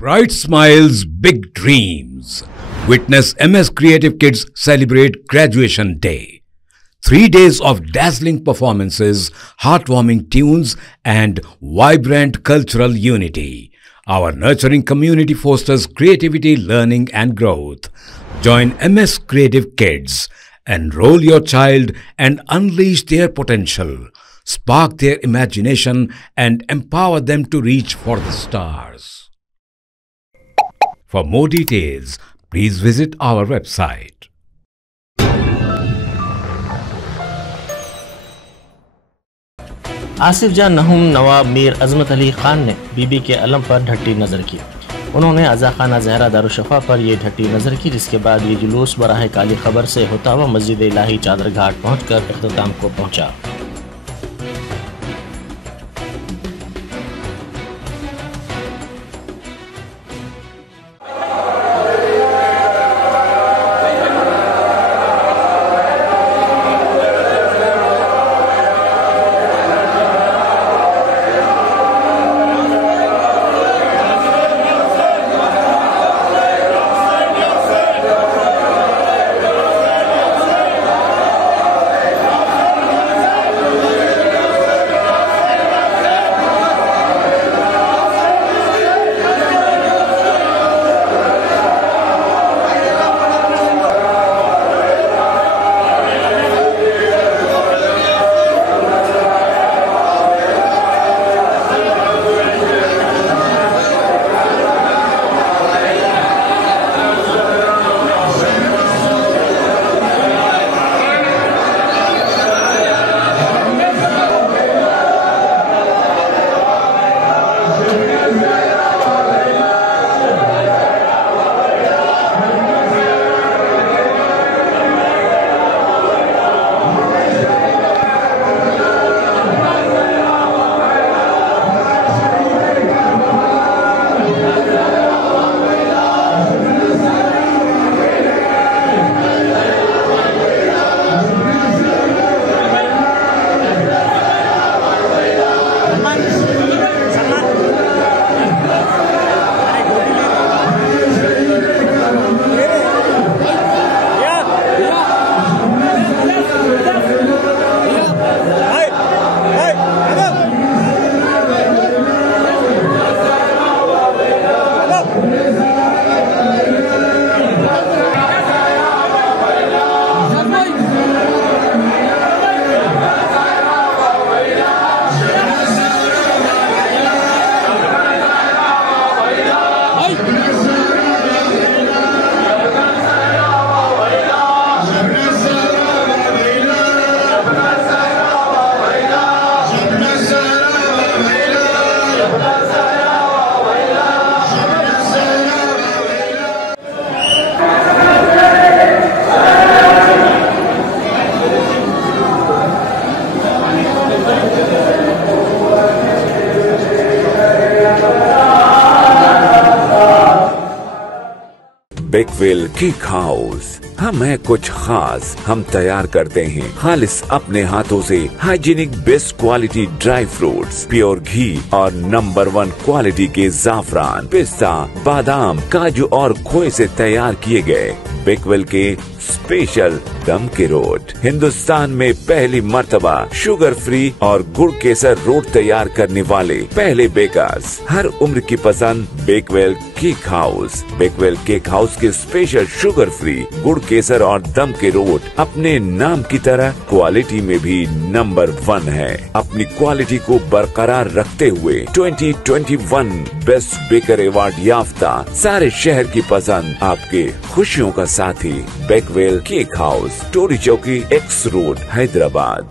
Bright smiles, big dreams. Witness MS Creative Kids celebrate Graduation Day. 3 days of dazzling performances, heartwarming tunes, and vibrant cultural unity. Our nurturing community fosters creativity, learning, and growth. Join MS Creative Kids. Enroll your child and unleash their potential. Spark their imagination and empower them to reach for the stars. For more details, please visit our website. Asif जान नहुम नवाब मीर अजमत अली खान ने बीबी के अलम पर ढट्टी नज़र की। उन्होंने अज़ा खाना ज़हरा दारुशफ़ा पर यह ढट्टी नज़र की, जिसके बाद ये जुलूस बराह काली खबर से होता हुआ मस्जिद इलाही चादर घाट पहुँचकर इख्तिताम को पहुँचा। Bakewell cake house. हम है कुछ खास, हम तैयार करते हैं खालिस अपने हाथों से hygienic best quality dry fruits, pure घी और नंबर 1 क्वालिटी के जाफरान, पिस्ता, बादाम, काजू और खोए से तैयार किए गए बेकवेल के स्पेशल दम के रोट। हिंदुस्तान में पहली मर्तबा शुगर फ्री और गुड़ केसर रोट तैयार करने वाले पहले बेकर्स। हर उम्र की पसंद Bakewell cake house. Bakewell cake house के स्पेशल शुगर फ्री, गुड़ केसर और दम के रोट अपने नाम की तरह क्वालिटी में भी नंबर 1 है। अपनी क्वालिटी को बरकरार रखते हुए 2021 बेस्ट बेकर अवार्ड याफ्ता सारे शहर की पसंद, आपके खुशियों का साथी बेकवेल केक हाउस, टोरी चौकी, एक्स रोड, हैदराबाद।